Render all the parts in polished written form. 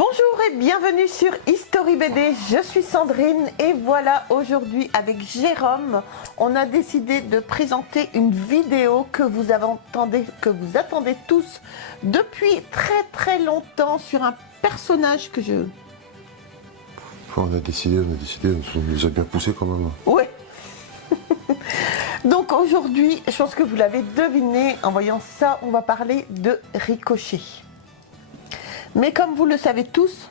Bonjour et bienvenue sur History BD, je suis Sandrine et voilà, aujourd'hui avec Jérôme, on a décidé de présenter une vidéo que vous attendez tous depuis très longtemps sur un personnage que je... On a décidé, on nous a bien poussé quand même. Ouais. Donc aujourd'hui, je pense que vous l'avez deviné, en voyant ça, on va parler de Ricochet. Mais comme vous le savez tous,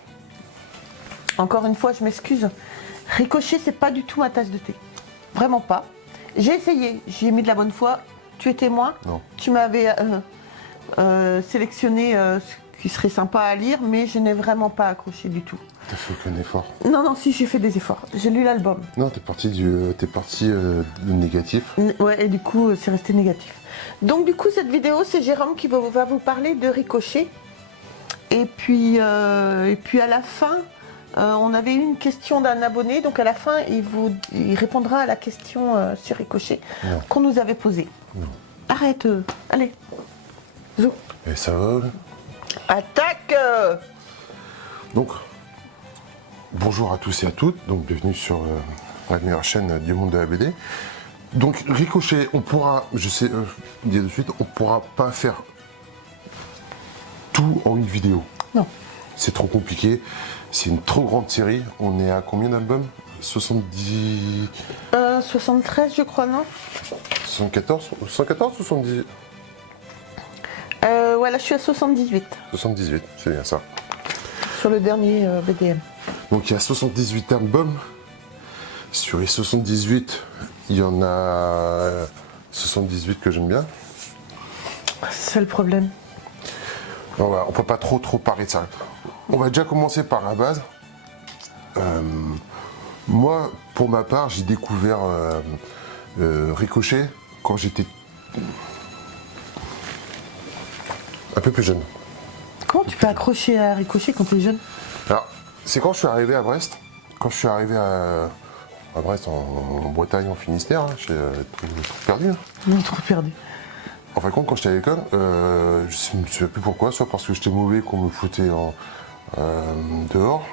encore une fois, je m'excuse, Ricochet, c'est pas du tout ma tasse de thé. Vraiment pas. J'ai essayé, j'ai mis de la bonne foi. Tu es témoin. Non. Tu m'avais sélectionné ce qui serait sympa à lire, mais je n'ai vraiment pas accroché du tout. T'as fait aucun effort. Non, si, j'ai fait des efforts. J'ai lu l'album. Non, t'es parti du négatif. Ouais, et du coup, c'est resté négatif. Donc du coup, cette vidéo, c'est Jérôme qui va vous parler de Ricochet. Et puis à la fin, on avait eu une question d'un abonné. Donc à la fin, il répondra à la question sur Ricochet qu'on nous avait posée. Non. Arrête, allez. Zou. Et ça va. Attaque. Donc, bonjour à tous et à toutes. Donc, bienvenue sur la meilleure chaîne du monde de la BD. Donc, Ricochet, on pourra, je sais, dire de suite, on pourra pas faire tout en une vidéo. Non. C'est trop compliqué. C'est une trop grande série. On est à combien d'albums 70... 73, je crois, non 74 114 ou 70 Voilà, je suis à 78. 78, c'est bien ça. Sur le dernier BDM. Donc il y a 78 albums. Sur les 78, il y en a 78 que j'aime bien. C'est ça le problème. Voilà, on peut pas trop parler de ça. On va déjà commencer par la base. Moi, pour ma part, j'ai découvert Ricochet quand j'étais un peu plus jeune. Comment tu peux accrocher à Ricochet quand tu es jeune? Alors, c'est quand je suis arrivé à Brest. Quand je suis arrivé à Brest, en Bretagne, en Finistère, hein, j'ai tout perdu. Hein. Non, trop perdu. En fin de compte, quand j'étais à l'école, je ne me souviens plus pourquoi, soit parce que j'étais mauvais, qu'on me foutait dehors,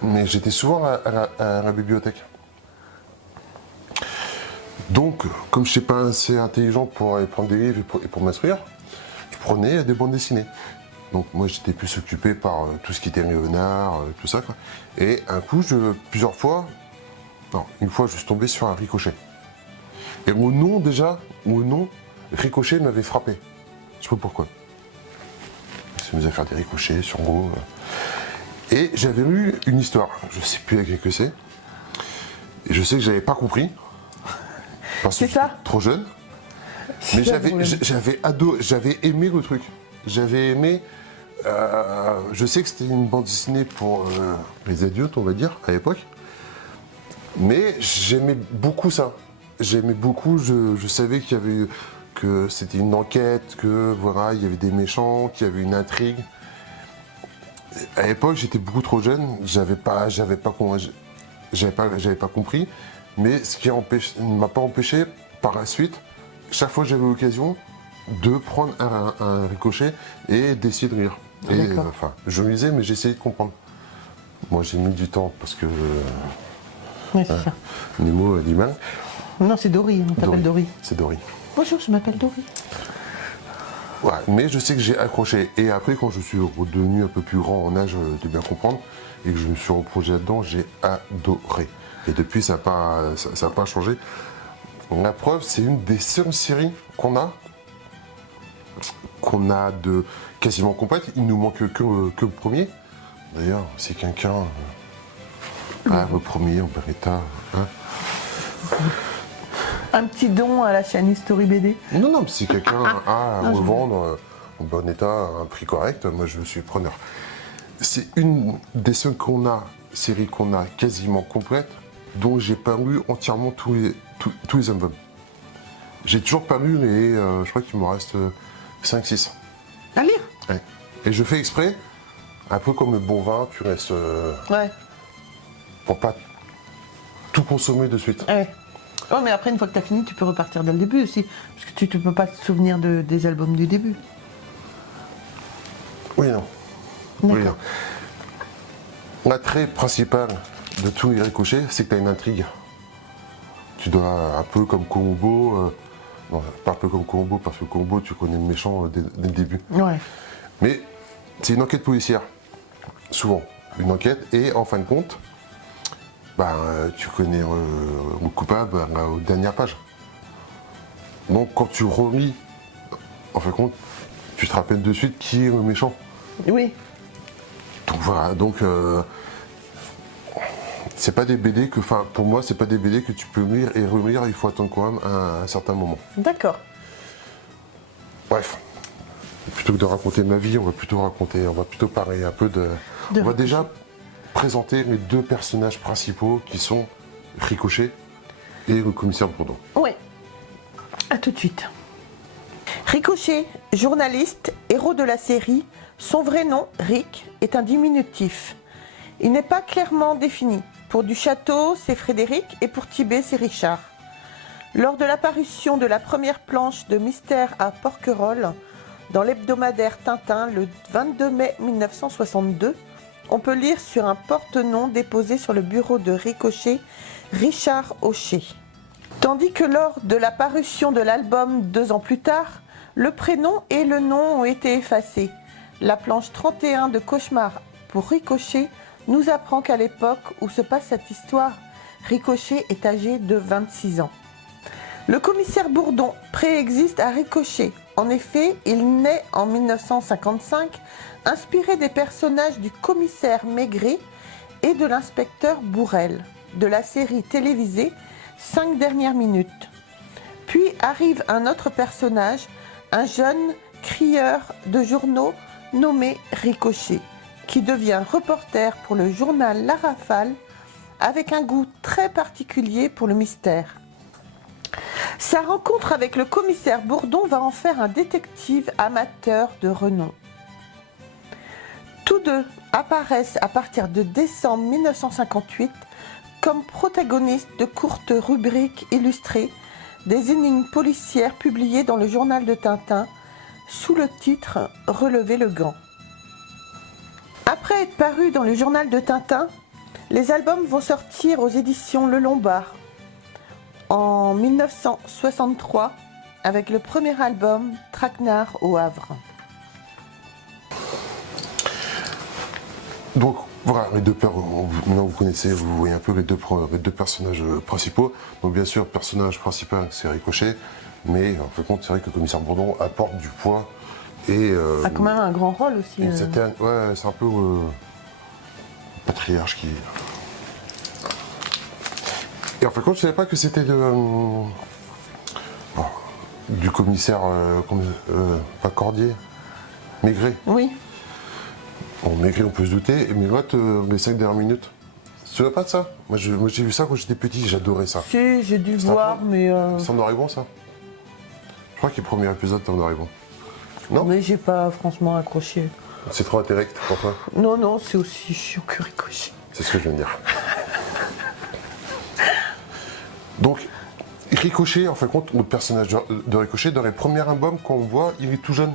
mais j'étais souvent à la bibliothèque. Donc, comme je n'étais pas assez intelligent pour aller prendre des livres et pour m'instruire, je prenais des bandes dessinées. Donc moi, j'étais plus occupé par tout ce qui était Léonard, tout ça, quoi. Et un coup, plusieurs fois, non, une fois, je suis tombé sur un Ricochet. Et mon nom, Ricochet m'avait frappé. Je sais pas pourquoi. Je me faisais faire des ricochets sur Go. Et j'avais lu une histoire. Je sais plus laquelle que c'est. Et je sais que j'avais pas compris. Parce que C'est ça. trop jeune. Mais j'avais aimé le truc. J'avais aimé. Je sais que c'était une bande dessinée pour les adultes, on va dire, à l'époque. Mais j'aimais beaucoup ça. J'aimais beaucoup. Je savais qu'il y avait que c'était une enquête, que voilà, il y avait des méchants, qu'il y avait une intrigue. À l'époque, j'étais beaucoup trop jeune, j'avais pas compris, mais ce qui ne m'a pas empêché, par la suite, chaque fois que j'avais l'occasion, de prendre un Ricochet et d'essayer de lire. Et je lisais, mais j'essayais de comprendre. Moi, j'ai mis du temps parce que Oui, c'est ça. Nemo a du mal. Non, c'est Dory, on t'appelle Dory. C'est Dory. Bonjour, je m'appelle Dory. Ouais, mais je sais que j'ai accroché. Et après, quand je suis redevenu un peu plus grand en âge de bien comprendre, et que je me suis replongé là-dedans, j'ai adoré. Et depuis, ça n'a pas changé. La preuve, c'est une des seules séries qu'on a de quasiment complète. Il nous manque que le premier. D'ailleurs, si quelqu'un... le premier, en Beretta... Hein. Un petit don à la chaîne History BD. Non, si quelqu'un a à revendre en bon état, à un prix correct, moi je suis preneur. C'est une des seules séries qu'on a quasiment complète, dont j'ai pas lu entièrement tous les albums. J'ai toujours pas lu les, je crois qu'il me reste 5-6. À lire. Ouais. Et je fais exprès, un peu comme le bon vin, tu restes... Ouais. Pour pas tout consommer de suite. Ouais. Oh, mais après, une fois que tu as fini, tu peux repartir dès le début aussi. Parce que tu ne peux pas te souvenir des albums du début. Oui, non. D'accord. Oui, non. L'attrait principal de tous les ricochets, c'est que tu as une intrigue. Tu dois, un peu comme Columbo, non, pas un peu comme Columbo, parce que Columbo, tu connais le méchant dès le début. Ouais. Mais c'est une enquête policière, souvent. Une enquête, et en fin de compte, tu connais le coupable aux dernières pages. Donc quand tu relis, en fin de compte, tu te rappelles de suite qui est le méchant. Oui. Donc voilà, c'est pas des BD que, enfin pour moi, c'est pas des BD que tu peux lire et relire, il faut attendre quand même un certain moment. D'accord. Bref, plutôt que de raconter ma vie, on va plutôt parler un peu de... On va déjà présenter les deux personnages principaux qui sont Ricochet et le commissaire Bourdon. Oui. À tout de suite. Ricochet, journaliste, héros de la série, son vrai nom, Rick, est un diminutif. Il n'est pas clairement défini. Pour Duchâteau, c'est Frédéric et pour Tibet, c'est Richard. Lors de l'apparition de la première planche de Mystère à Porquerolles, dans l'hebdomadaire Tintin le 22 mai 1962, on peut lire sur un porte-nom déposé sur le bureau de Ricochet, Richard Hocher. Tandis que lors de la parution de l'album 2 ans plus tard, le prénom et le nom ont été effacés. La planche 31 de Cauchemar pour Ricochet nous apprend qu'à l'époque où se passe cette histoire, Ricochet est âgé de 26 ans. Le commissaire Bourdon préexiste à Ricochet. En effet, il naît en 1955, inspiré des personnages du commissaire Maigret et de l'inspecteur Bourrel, de la série télévisée 5 dernières minutes. Puis arrive un autre personnage, un jeune crieur de journaux nommé Ricochet, qui devient reporter pour le journal La Rafale avec un goût très particulier pour le mystère. Sa rencontre avec le commissaire Bourdon va en faire un détective amateur de renom. Tous deux apparaissent à partir de décembre 1958 comme protagonistes de courtes rubriques illustrées des énigmes policières publiées dans le journal de Tintin sous le titre « Relevez le gant ». Après être parus dans le journal de Tintin, les albums vont sortir aux éditions Le Lombard en 1963 avec le premier album Traquenard au Havre. Donc voilà, maintenant vous connaissez, vous voyez un peu les deux personnages principaux. Donc bien sûr, le personnage principal c'est Ricochet, mais en fait compte c'est vrai que le commissaire Bourdon apporte du poids et a quand même un grand rôle aussi. Ouais, c'est un peu patriarche qui. Et en fait compte je savais pas que c'était du commissaire pas Cordier, Maigret. Oui. Bon, Maigret on peut se douter, mais l'autre les 5 dernières minutes. Tu te souviens pas de ça? Moi j'ai vu ça quand j'étais petit, j'adorais ça. Si, j'ai dû le voir, mais... C'est en noir et blanc ça? Je crois que le premier épisode c'est en noir et blanc. Non? Mais j'ai pas franchement accroché. C'est trop intérect pour toi? Non, c'est aussi chiant que Ricochet. C'est ce que je viens de dire. Donc, Ricochet, en fin de compte, le personnage de Ricochet, dans les premiers albums, quand on voit, il est tout jeune.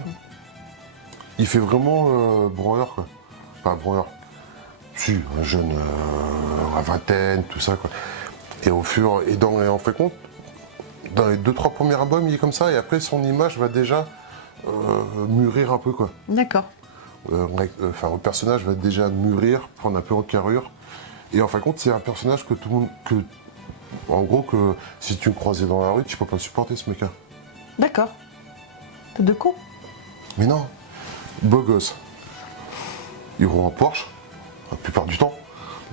Il fait vraiment branleur, quoi. Enfin, branleur. Si, un jeune à vingtaine, tout ça, quoi. Et en fin de compte, dans les 2-3 premiers albums, il est comme ça, et après, son image va déjà mûrir un peu, quoi. D'accord. Le personnage va déjà mûrir, prendre un peu en carrure. Et en fin de compte, c'est un personnage que tout le monde... En gros, que si tu le croisais dans la rue, tu peux pas le supporter, ce mec-là. D'accord. T'es de con? Mais non. Beau gosse. Ils roulent en Porsche, la plupart du temps.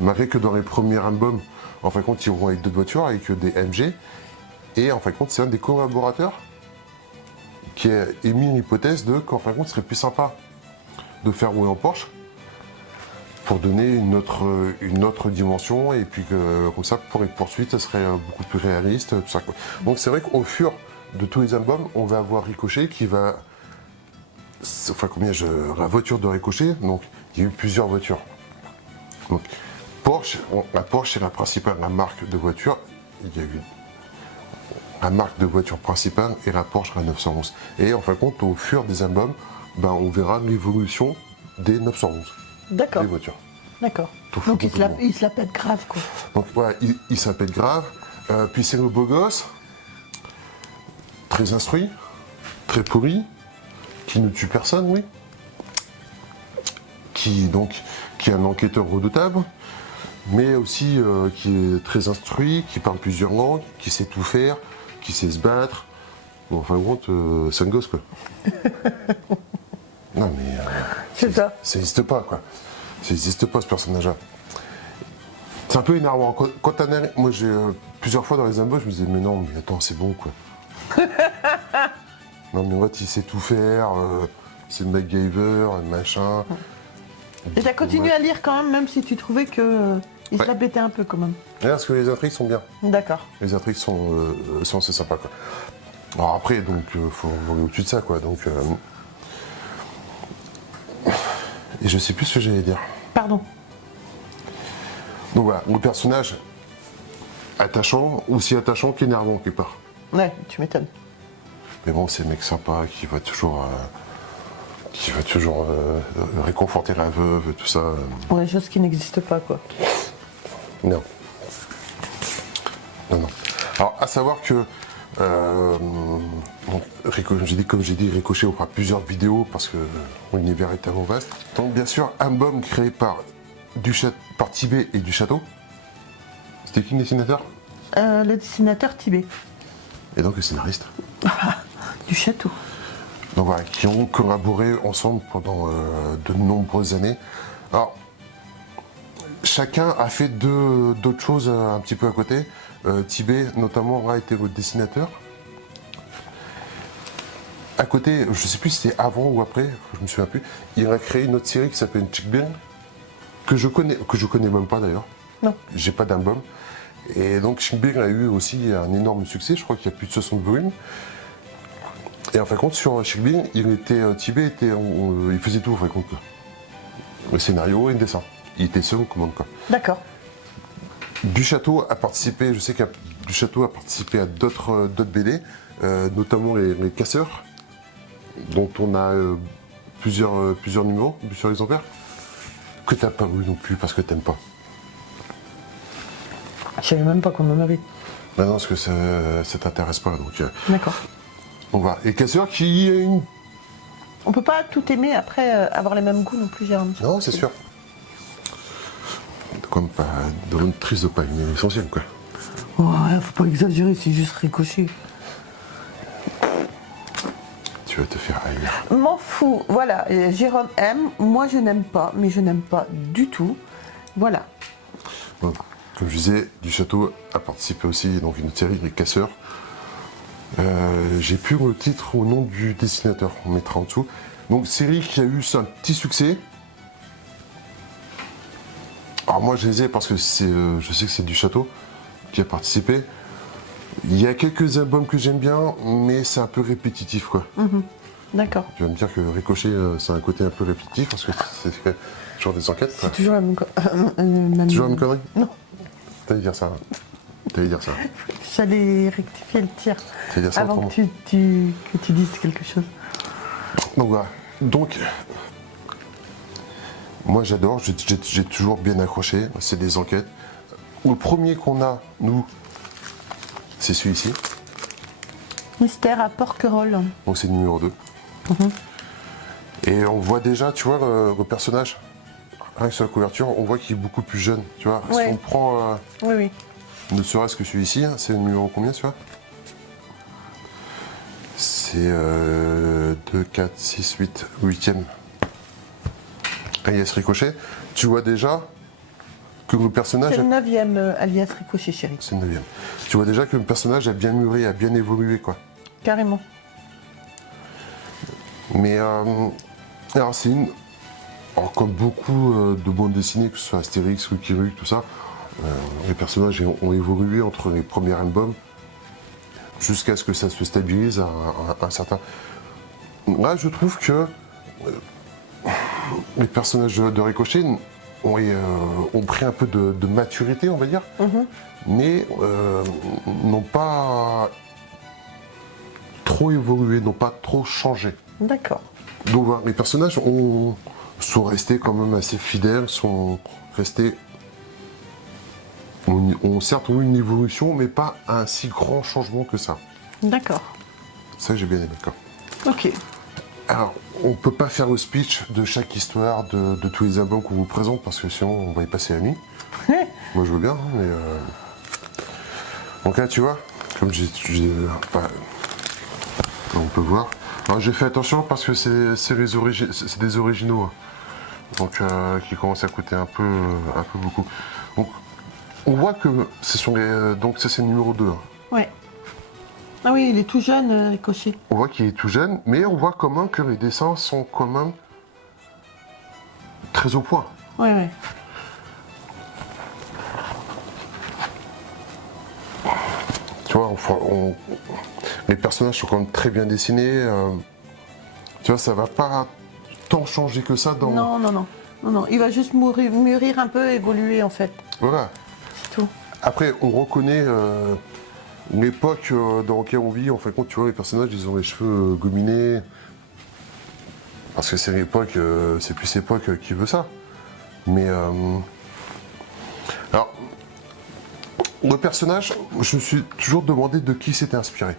Malgré que dans les premiers albums, en fin de compte, ils roulent avec d'autres voitures, avec des MG. Et en fin de compte, c'est un des collaborateurs qui a émis l'hypothèse qu'en fin de compte, ce serait plus sympa de faire rouler en Porsche pour donner une autre dimension, et puis que comme ça, pour les poursuites, ça serait beaucoup plus réaliste, tout ça, quoi. Donc c'est vrai qu'au fur de tous les albums, on va avoir Ricochet qui va... la voiture de Ricochet, donc il y a eu plusieurs voitures. Donc la Porsche c'est la principale, la marque de voiture. Il y a eu la marque de voiture principale et la Porsche la 911. Et en fin de compte, au fur des albums, on verra l'évolution des 911. D'accord. Les voitures. D'accord. Tout fou Donc complètement. il se la pète grave, quoi. Donc voilà, il s'appelle grave. Puis c'est le beau gosse, très instruit, très pourri, qui ne tue personne, oui. Qui est un enquêteur redoutable, mais aussi qui est très instruit, qui parle plusieurs langues, qui sait tout faire, qui sait se battre. Bon, enfin, c'est un gosse, quoi. Non, mais C'est ça. ça n'existe pas, quoi. Ça n'existe pas, ce personnage-là. C'est un peu énervant. Quand moi, j'ai plusieurs fois dans les embauches, je me disais, mais non, mais attends, c'est bon, quoi. Non, mais en fait, il sait tout faire. C'est le MacGyver, machin. Et t'as continué à lire quand même si tu trouvais que il se Ouais. la pétait un peu, quand même. Ouais, parce que les intrigues sont bien. D'accord. Les intrigues sont assez sympas, quoi. Alors après, donc, faut aller au-dessus de ça, quoi. Donc, et je sais plus ce que j'allais dire. Pardon. Donc voilà, le personnage attachant, aussi attachant qu'énervant quelque part. Ouais, tu m'étonnes. Mais bon, c'est le mec sympa qui va toujours réconforter la veuve, tout ça. Ouais, chose qui n'existe pas, quoi. Non. Non, non. Alors, à savoir que, comme j'ai dit, Ricochet aura plusieurs vidéos parce que l'univers est tellement vaste. Donc, bien sûr, un album créé par Tibet et du Château. C'était qui le dessinateur? Le dessinateur Tibet. Et donc le scénariste. Du château. Donc voilà, qui ont collaboré ensemble pendant de nombreuses années. Alors, chacun a fait d'autres choses un petit peu à côté. Tibet, notamment, a été le dessinateur. À côté, je ne sais plus si c'était avant ou après, je me souviens plus, il a créé une autre série qui s'appelle Chickbin, que je connais même pas d'ailleurs. Non. J'ai pas d'album. Et donc Chickbin a eu aussi un énorme succès, je crois qu'il y a plus de 60 volumes. Et en fin de compte, sur Chickbin, Tibet il faisait tout en fin de compte. Le scénario et le dessin. Il était seul aux commandes, quoi. D'accord. Duchâteau a participé, je sais que Duchâteau a participé à d'autres BD, notamment les Casseurs, dont on a plusieurs numéros, plusieurs exemplaires, que t'as pas lu non plus parce que t'aimes pas. Je savais même pas qu'on en avait. Non, parce que ça t'intéresse pas. Donc, D'accord. on va. Et Casseurs qui est une. On peut pas tout aimer après avoir les mêmes goûts non plus, Jérôme. Non, c'est sûr. Comme pas de triste de pas aimer l'essentiel, quoi. Ouais, faut pas exagérer, c'est juste Ricochet. Tu vas te faire haïr. M'en fous, voilà. Jérôme aime, moi je n'aime pas, mais je n'aime pas du tout. Voilà. Bon, comme je disais, Duchâteau a participé aussi dans une autre série, Les Casseurs. J'ai plus le titre au nom du dessinateur, on mettra en dessous. Donc série qui a eu un petit succès. Alors moi je les ai parce que je sais que c'est Duchâteau qui a participé. Il y a quelques albums que j'aime bien, mais c'est un peu répétitif, quoi. D'accord. Tu vas me dire que Ricochet, c'est un côté un peu répétitif parce que c'est toujours des enquêtes, quoi. C'est toujours la même Toujours la même connerie? Non, T'allais dire ça. T'allais dire ça. j'allais rectifier le tir T'allais dire ça avant autrement. que tu dises quelque chose. Donc voilà. Donc, moi j'adore, j'ai toujours bien accroché. C'est des enquêtes. Le premier qu'on a, nous, c'est celui-ci. Mystère à Porquerolles. Donc c'est le numéro 2. Et on voit déjà, tu vois, le personnage, rien que sur la couverture, on voit qu'il est beaucoup plus jeune. Tu vois, Ouais. si on prend Oui, oui. ne serait-ce que celui-ci, hein, c'est le numéro combien, tu vois? C'est 2, 4, 6, 8, 8e. Alias Ricochet. Tu vois déjà que le personnage. C'est le 9e alias Ricochet, chérie. C'est le 9e. Tu vois déjà que le personnage a bien mûri, a bien évolué, quoi. Carrément. Mais alors c'est une. Alors comme beaucoup de bandes dessinées, que ce soit Astérix, Lucky Luke, tout ça, les personnages ont évolué entre les premiers albums jusqu'à ce que ça se stabilise à un certain. Là, je trouve que les personnages de Ricochet ont pris un peu de maturité, on va dire, mais n'ont pas trop évolué, n'ont pas trop changé. D'accord. Donc voilà, les personnages sont restés quand même assez fidèles, sont restés... ont certes eu une évolution, mais pas un si grand changement que ça. D'accord. Ça, j'ai bien aimé, d'accord. Ok. Alors, on ne peut pas faire le speech de chaque histoire, de tous les albums qu'on vous présente, parce que sinon, on va y passer la nuit. Moi, je veux bien, hein, mais... Donc là, tu vois, comme on peut voir. Alors, j'ai fait attention parce que c'est des originaux. Hein. Donc, qui commencent à coûter un peu beaucoup. Donc, on voit que ce sont les... Donc, ça, c'est le numéro 2. Hein. Ouais. Ah oui, il est tout jeune, Ricochet. On voit qu'il est tout jeune, mais on voit quand même que les dessins sont quand même très au point. Ouais, ouais. Tu vois, les personnages sont quand même très bien dessinés. Tu vois, ça va pas tant changer que ça dans... Non, non, non. Non, non. Il va juste mûrir un peu, évoluer en fait. Voilà. C'est tout. Après, on reconnaît l'époque dans laquelle on vit. En fin de compte, tu vois, les personnages, ils ont les cheveux gominés. Parce que c'est l'époque, c'est plus l'époque qui veut ça. Mais... alors, le personnage, je me suis toujours demandé de qui s'était inspiré.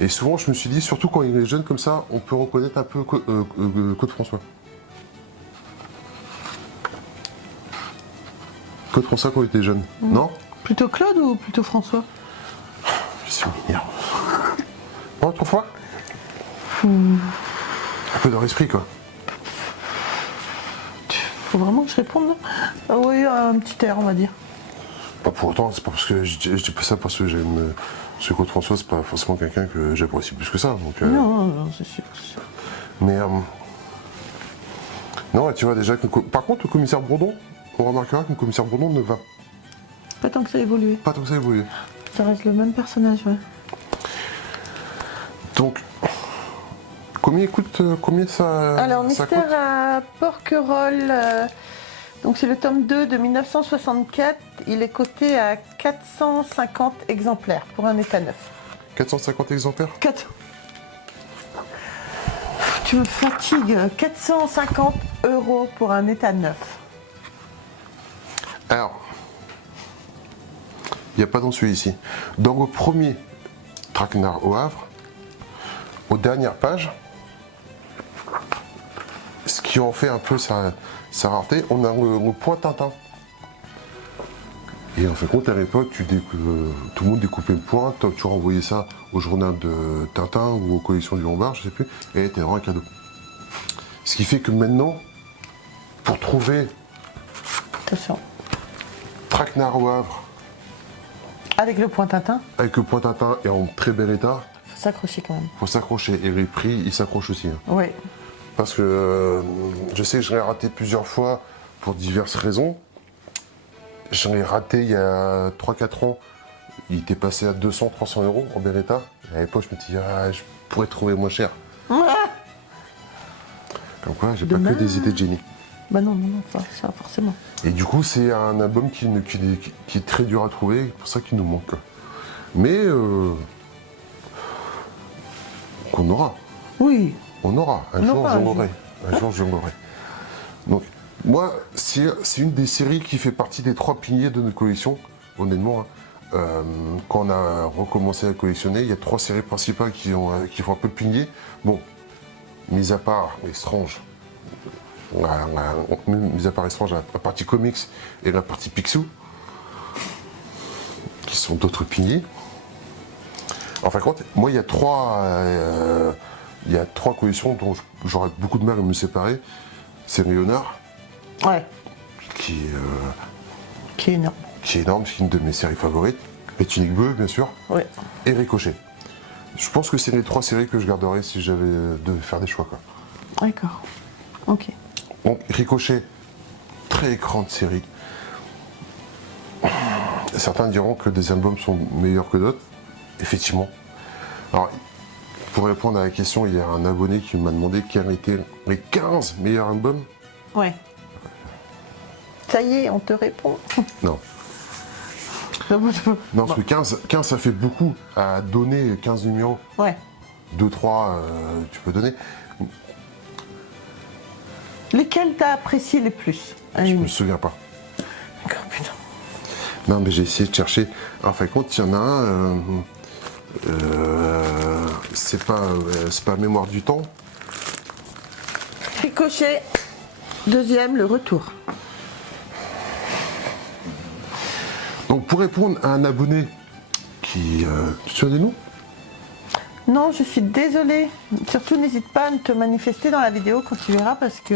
Et souvent, je me suis dit, surtout quand il est jeune comme ça, on peut reconnaître un peu Claude François. Claude François quand il était jeune, non? Plutôt Claude ou plutôt François? Je suis mignon. Non, autrefois Un peu dans l'esprit, quoi. Faut vraiment que je réponde là? Ah oui, un petit air, on va dire. Pas pour autant, c'est pas parce que je dis pas ça parce que j'aime. Parce que Claude François, c'est pas forcément quelqu'un que j'apprécie plus que ça. Donc, Non, non, c'est sûr, c'est sûr. mais. Non, tu vois déjà que. Par contre, le commissaire Bourdon, on remarquera que le commissaire Bourdon ne va Pas tant que ça a évolué. pas tant que ça évoluer. Ça reste le même personnage, ouais. Donc. Combien ça. Alors, ça Mystère coûte à Porquerolles, donc c'est le tome 2 de 1964. Il est coté à 450 exemplaires pour un état neuf. 450 exemplaires 4. Tu me fatigues. 450 € pour un état neuf. Alors. Il n'y a pas dans celui-ci. Dans le premier Traquenard au Havre, aux dernières pages, ce qui en fait un peu sa rareté, on a le point Tintin. Et en fin de compte, à l'époque, tout le monde découpait le point, tu renvoyais ça au journal de Tintin ou aux collections du Lombard, je sais plus, et c'était vraiment un cadeau. Ce qui fait que maintenant, pour trouver Attention. Traquenard au Havre, Avec le point Tintin, avec le point Tintin et en très bel état, faut s'accrocher quand même. faut s'accrocher. Et les prix, ils s'accrochent aussi. Hein. Oui. Parce que je sais que je l'ai raté plusieurs fois pour diverses raisons. J'en ai raté il y a 3-4 ans. Il était passé à 200-300 € en bel état. Et à l'époque, je me dis, je pourrais trouver moins cher. Comme quoi, j'ai pas que des idées de génie. Bah non, non, non, ça forcément. Et du coup, c'est un album qui est très dur à trouver. C'est pour ça qu'il nous manque. Mais qu'on aura. Oui. On aura. Un jour, je l'aurai. Un jour, je l'aurai. Donc, moi, c'est une des séries qui fait partie des 3 piliers de notre collection, honnêtement. Hein. Quand on a recommencé à collectionner, il y a 3 séries principales qui font un peu pilier. Bon, mis à part Strange, mis à part Strange, la partie comics et la partie Picsou, qui sont d'autres piliers. En fin de compte, moi, il y a 3 collections dont j'aurais beaucoup de mal à me séparer. C'est Léonard, Ouais. qui Qui est énorme. est énorme, c'est une de mes séries favorites. Et Tunique Bleue, bien sûr, Ouais. et Ricochet. Je pense que c'est les 3 séries que je garderais si j'avais de faire des choix. Quoi. D'accord. Ok. Donc Ricochet, très grande série. Certains diront que des albums sont meilleurs que d'autres. Effectivement. Alors, pour répondre à la question, il y a un abonné qui m'a demandé quels étaient les 15 meilleurs albums. Ouais. Ça y est, on te répond. Non. Non, parce que 15, ça fait beaucoup à donner 15 numéros. Ouais. 2-3, tu peux donner. Lesquels t'as apprécié les plus? Je me souviens pas. D'accord, putain. Non, mais j'ai essayé de chercher. En fin de compte, il y en a un. C'est pas Mémoire du temps. Ricochet, deuxième, le retour. Donc, pour répondre à un abonné qui. Tu te souviens du nom? Non, je suis désolée. Surtout, n'hésite pas à te manifester dans la vidéo quand tu verras parce que...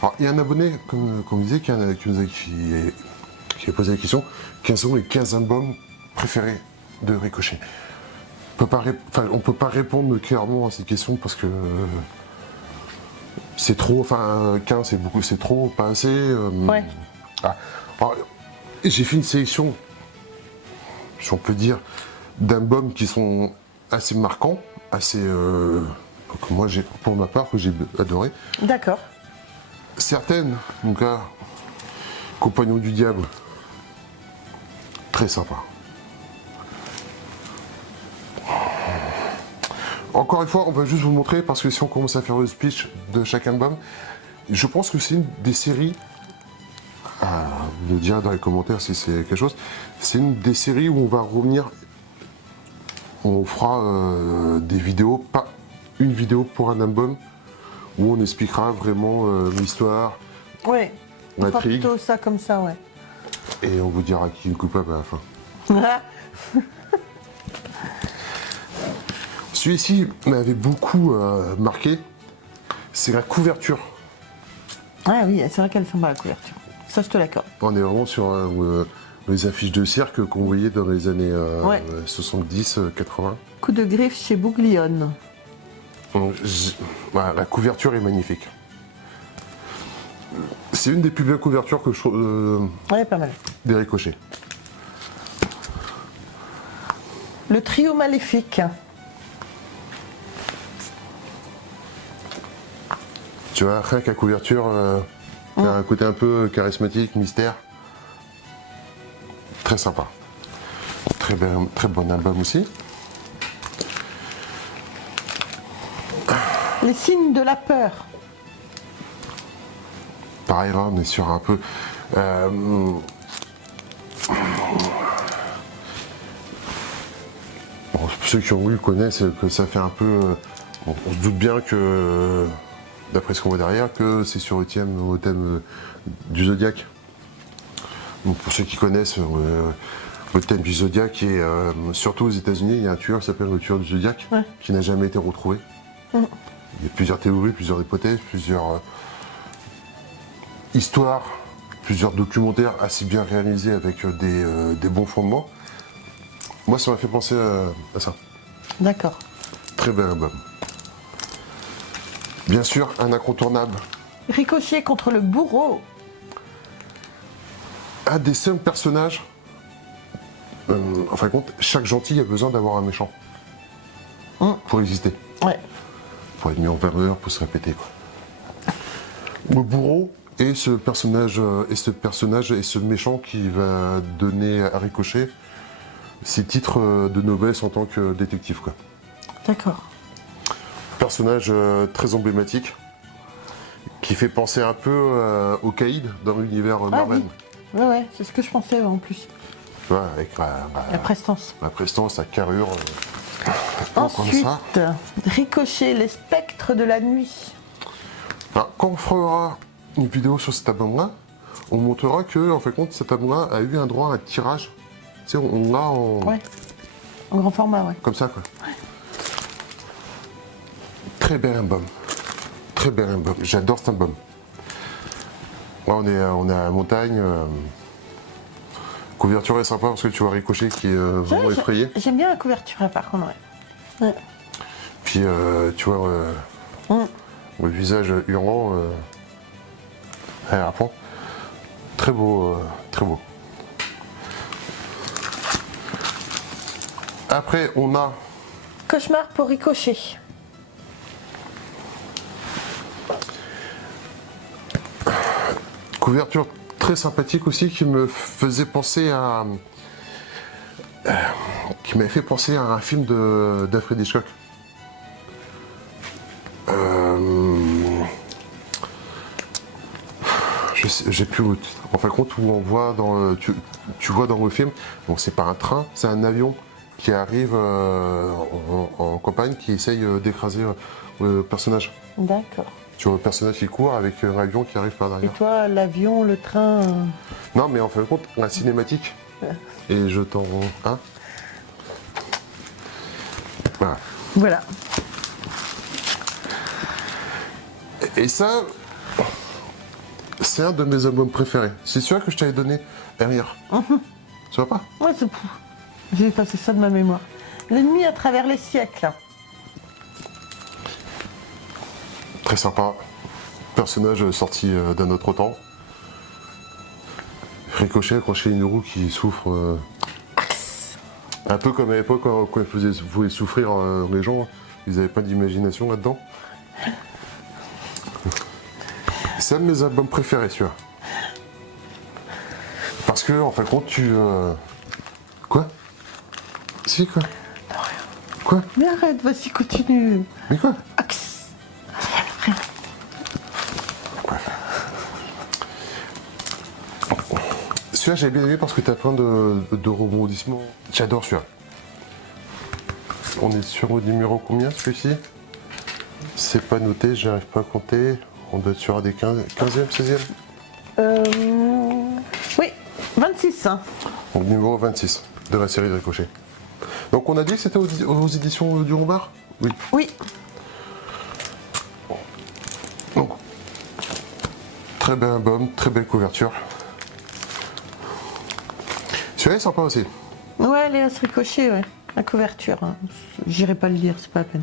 Alors, il y a un abonné, comme on disait, qui a posé la question, quels sont les 15 albums préférés de Ricochet? On ne peut pas répondre clairement à cette question parce que c'est trop, enfin 15 c'est beaucoup, c'est trop, pas assez. Ouais. Alors, j'ai fait une sélection, si on peut dire, d'albums qui sont assez marquants, assez... que moi, pour ma part, que j'ai adoré. D'accord. Certaines, donc là, Compagnon du Diable, très sympa. Encore une fois, on va juste vous montrer, parce que si on commence à faire le speech de chaque album, je pense que c'est une des séries, vous me direz dans les commentaires si c'est quelque chose, c'est une des séries où on va revenir, on fera des vidéos, pas une vidéo pour un album, où on expliquera vraiment l'histoire, Ouais. On fera l'intrigue, plutôt ça comme ça, ouais. et on vous dira qui est le coupable à la fin. Celui-ci m'avait beaucoup marqué, c'est la couverture. Ah oui, c'est vrai qu'elle sympa la couverture. Ça, je te l'accorde. On est vraiment sur les affiches de cirque qu'on voyait dans les années Ouais. 70-80. Coup de griffe chez Bouglione. Voilà, la couverture est magnifique. C'est une des plus belles couvertures que je trouve Ouais, pas mal. des Ricochets. Le trio maléfique. Tu vois, rien que la couverture, il y a un côté un peu charismatique, mystère. Très sympa. Très bon album aussi. Les signes de la peur. Pareil, là, on est sur un peu... Bon, ceux qui ont eu connaissent que ça fait un peu... bon, on se doute bien que, d'après ce qu'on voit derrière, que c'est sur le thème du Zodiaque. Donc, pour ceux qui connaissent le thème du Zodiaque, et surtout aux États-Unis, il y a un tueur qui s'appelle le tueur du Zodiaque, Ouais. qui n'a jamais été retrouvé. Il y a plusieurs théories, plusieurs hypothèses, plusieurs histoires, plusieurs documentaires assez bien réalisés avec des bons fondements. Moi, ça m'a fait penser à ça. D'accord. Très bel album. Bien sûr, un incontournable. Ricochet contre le bourreau. Un des seuls personnages, en fin de compte, chaque gentil a besoin d'avoir un méchant pour exister, Ouais. pour être mis en valeur, pour se répéter, quoi. Le bourreau est ce personnage et ce méchant qui va donner à Ricochet ses titres de noblesse en tant que détective, quoi. D'accord. Personnage très emblématique qui fait penser un peu au Caïd dans l'univers Marvel. Oui. Ouais, c'est ce que je pensais en plus. Tu vois, avec La prestance. la prestance, la carrure. Ensuite, Comme ça. Ricochet, les spectres de la nuit. Alors, quand on fera une vidéo sur cet album-là, on montrera que, en fait, compte, cet album-là a eu un droit à un tirage. Tu sais, on l'a en... Ouais. En grand format, ouais. Comme ça, quoi. Très bel album. Très bel album. J'adore cet album. Là, on est à la montagne. Couverture est sympa parce que tu vois Ricochet qui est vraiment effrayé. J'aime bien la couverture, là, par contre, ouais. Ouais. Puis, tu vois, le visage hurlant. À la fin. Très beau, très beau. Après, on a Cauchemar pour Ricochet. couverture très sympathique aussi qui me faisait penser à... qui m'avait fait penser à un film d'Alfred Hitchcock. j'ai plus le titre. En fin de compte, où on voit tu vois dans le film, donc c'est pas un train, c'est un avion qui arrive en campagne, qui essaye d'écraser le personnage. D'accord. Tu vois le personnage qui court avec un avion qui arrive par Et derrière. toi, l'avion, le train... Non, mais en fin de compte, la cinématique. Et je t'en... Hein. Voilà. Voilà. Et ça, c'est un de mes albums préférés. C'est celui-là que je t'avais donné derrière. Tu vois pas? Ouais, c'est... J'ai effacé ça de ma mémoire. L'ennemi à travers les siècles. Très sympa. Personnage sorti d'un autre temps. Ricochet accroché à une roue qui souffre. Un peu comme à l'époque quand ils voulaient souffrir les gens. Ils n'avaient pas d'imagination là-dedans. C'est un de mes albums préférés, celui-là. Parce que, en fin de compte, Quoi? Si, quoi? Quoi? Mais arrête, vas-y, continue. Mais quoi? Axe. Celui-là, j'ai bien aimé parce que tu as plein de rebondissements. J'adore celui-là. On est sur le numéro combien, celui-ci? C'est pas noté, j'arrive pas à compter. On doit être sur des 15e, 16e. Oui, 26. Hein. Donc numéro 26 de la série de Ricochet. Donc on a dit que c'était aux éditions du Lombard? Oui. Oui. Donc, très bel album, très belle couverture. Celui-là est sympa aussi. Ouais, Léos Ricochet, ouais. La couverture. Hein. J'irai pas le lire, c'est pas la peine.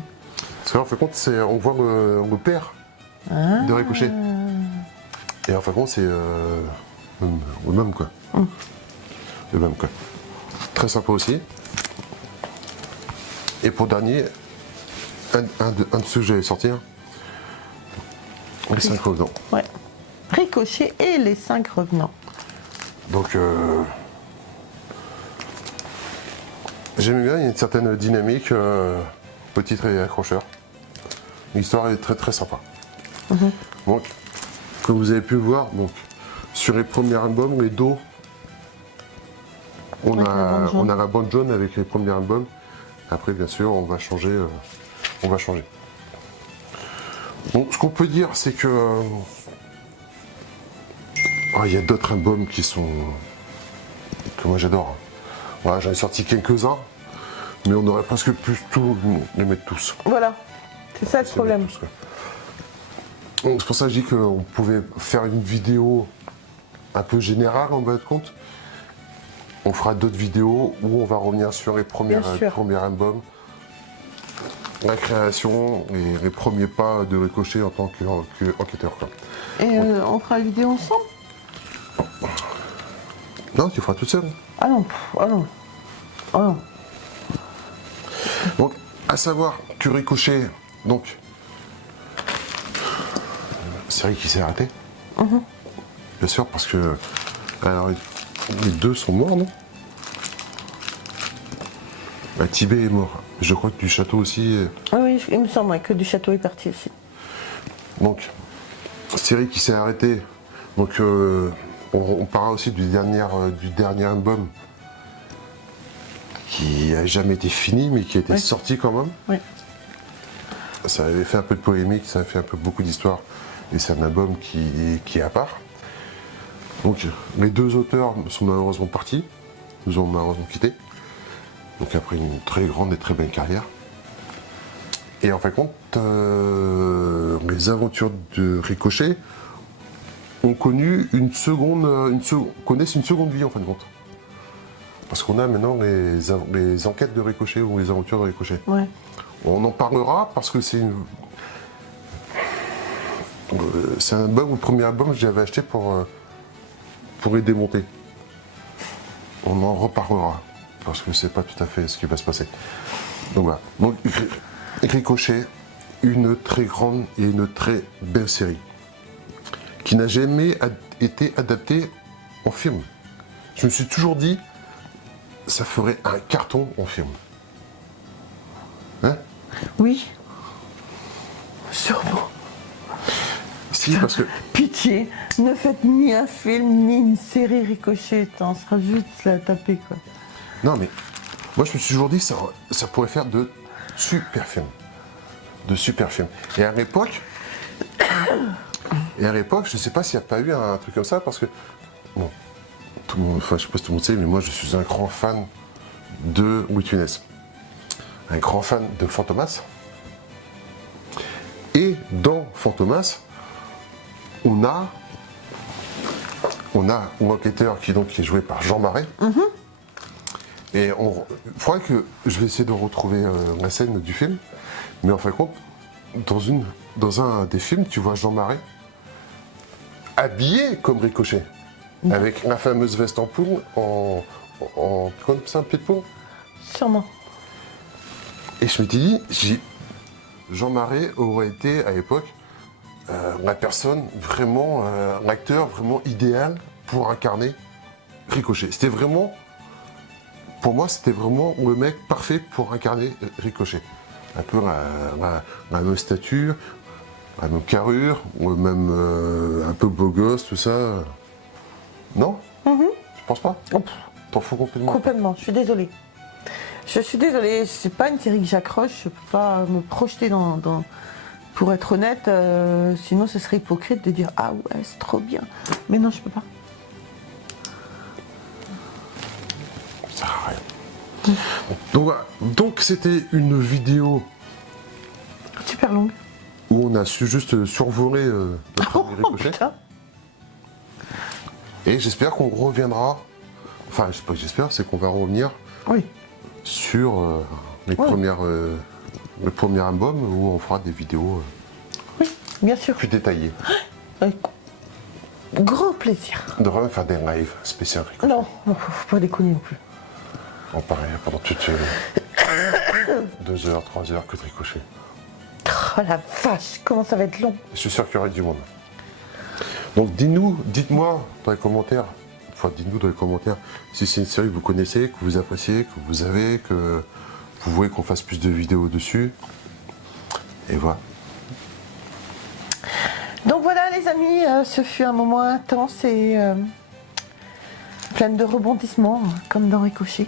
Parce qu'en fin de compte, on voit le père de Ricochet. Et en fin de compte, c'est le même quoi. Le même quoi. Très sympa aussi. Et pour dernier, un de ceux que j'avais sorti, hein. Les 5 revenants. Ouais. Ricochet et les 5 revenants. Donc, j'aime bien, il y a une certaine dynamique, petit et accrocheur. L'histoire est très très sympa. Donc, comme vous avez pu le voir, donc, sur les premiers albums, les dos, on a la bande jaune avec les premiers albums. Après, bien sûr, on va changer. Donc, ce qu'on peut dire, c'est que il y a d'autres albums que moi j'adore. Voilà, j'en ai sorti quelques-uns, mais on aurait presque pu les mettre tous. Voilà. C'est ça le problème. Tous, quoi. Donc, c'est pour ça que je dis qu'on pouvait faire une vidéo un peu générale en bas de compte. On fera d'autres vidéos où on va revenir sur les premiers albums, la création et les premiers pas de Ricochet en tant qu'enquêteur. Et on fera la vidéo ensemble? Non, tu feras toute seule. Ah non, ah non. Ah non. Donc, à savoir que Ricochet, donc, série qui s'est arrêtée. Bien sûr, parce que alors, les deux sont morts, non? Tibet est mort. Je crois que du château aussi. Ah oui, il me semble que du château est parti aussi. Donc, série qui s'est arrêtée. Donc, on parlera aussi du dernier album qui n'a jamais été fini, mais qui a été sorti quand même. Oui. Ça avait fait un peu de polémique, ça a fait un peu beaucoup d'histoire. Et c'est un album qui est à part. Donc, les deux auteurs sont malheureusement partis, nous ont malheureusement quittés. Donc, après une très grande et très belle carrière. Et en fin de compte, les aventures de Ricochet ont connu connaissent une seconde vie en fin de compte. Parce qu'on a maintenant les enquêtes de Ricochet ou les aventures de Ricochet. Ouais. On en parlera parce que c'est un album, le premier album que j'avais acheté pour les démonter. On en reparlera parce que c'est pas tout à fait ce qui va se passer. Donc voilà. Donc Ricochet, une très grande et une très belle série qui n'a jamais été adaptée en film. Je me suis toujours dit, ça ferait un carton en film. Hein? Oui. Sûrement. Si, parce que Pitié, ne faites ni un film ni une série Ricochet, on sera juste là à taper quoi. non, mais moi je me suis toujours dit ça pourrait faire de super films, Et à l'époque, je sais pas s'il n'y a pas eu un truc comme ça parce que bon, tout le monde, enfin je sais pas si tout le monde sait, mais moi je suis un grand fan de Louis de Funès, un grand fan de Fantomas. Et dans Fantomas, on a l'enquêteur qui est joué par Jean Marais. Et il faudrait que je vais essayer de retrouver la scène du film. Mais en fin de compte, dans un des films, tu vois Jean Marais habillé comme Ricochet, avec la fameuse veste en poule, comme ça, un pied de poule. Sûrement. Et je m'étais dit, Jean Marais aurait été à l'époque la personne vraiment, l'acteur vraiment idéal pour incarner Ricochet. C'était vraiment, pour moi, c'était vraiment le mec parfait pour incarner Ricochet. Un peu la même stature, la même carrure, même un peu beau gosse, tout ça. Non? Tu penses pas? T'en fous complètement? Complètement, je suis désolée. C'est pas une série que j'accroche, je peux pas me projeter dans... Pour être honnête, sinon ce serait hypocrite de dire ah ouais c'est trop bien. Mais non, je peux pas. Ça sert à rien. Donc voilà. Donc c'était une vidéo Super longue. où on a su juste survoler notre ami Ricochet. Putain. Et j'espère qu'on reviendra. Enfin, je sais pas, j'espère, c'est qu'on va revenir Oui. sur le premier album où on fera des vidéos Oui, bien sûr. plus détaillées. Avec grand plaisir. On devrait même faire des lives spéciaux Ricochet. Non, faut pas déconner non plus. On paraît pendant toute 2 heures, 3 heures que de Ricochet. Oh la vache, comment ça va être long. Je suis sûr qu'il y aurait du monde. Donc dites-moi dans les commentaires, si c'est une série que vous connaissez, que vous appréciez, que vous avez, que vous voulez qu'on fasse plus de vidéos dessus. Et voilà. Donc voilà les amis, ce fut un moment intense et plein de rebondissements, comme dans Ricochet.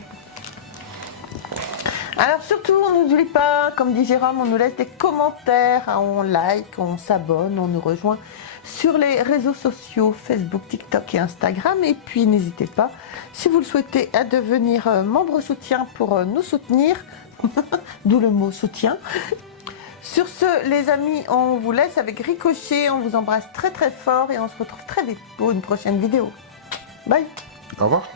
Alors surtout, on n'oublie pas, comme dit Jérôme, on nous laisse des commentaires, hein, on like, on s'abonne, on nous rejoint sur les réseaux sociaux, Facebook, TikTok et Instagram. Et puis n'hésitez pas, si vous le souhaitez, à devenir membre soutien pour nous soutenir, d'où le mot soutien. Sur ce, les amis, on vous laisse avec Ricochet, on vous embrasse très très fort et on se retrouve très vite pour une prochaine vidéo. Bye. Au revoir.